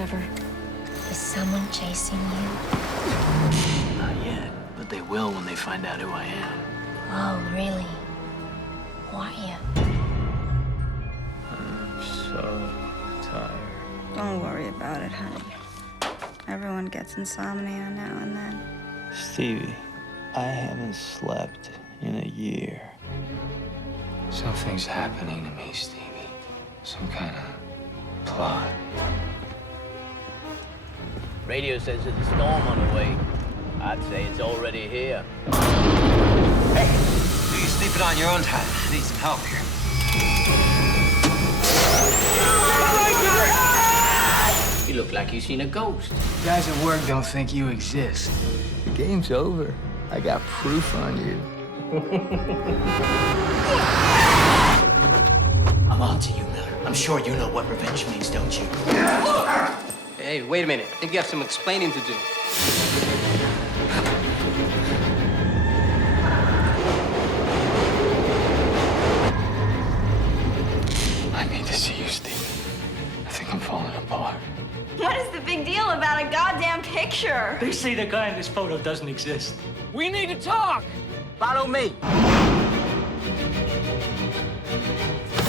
Trevor? Is someone chasing you? Not yet, but they will when they find out who I am. Oh, really? Who are you? I'm so tired. Don't worry about it, honey. Everyone gets insomnia now and then. Stevie, I haven't slept in a year. Something's happening to me, Stevie. Some kind of plot. Radio says there's a storm on the way. I'd say it's already here. Hey, you're sleeping on your own time. I need some help here. You look like you've seen a ghost. Guys at work don't think you exist. The game's over. I got proof on you. I'm on to you, Miller. I'm sure you know what revenge means, don't you? Hey, wait a minute. I think you have some explaining to do. I need to see you, Stevie. I think I'm falling apart. What is the big deal about a goddamn picture? They say the guy in this photo doesn't exist. We need to talk. Follow me.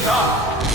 Ah!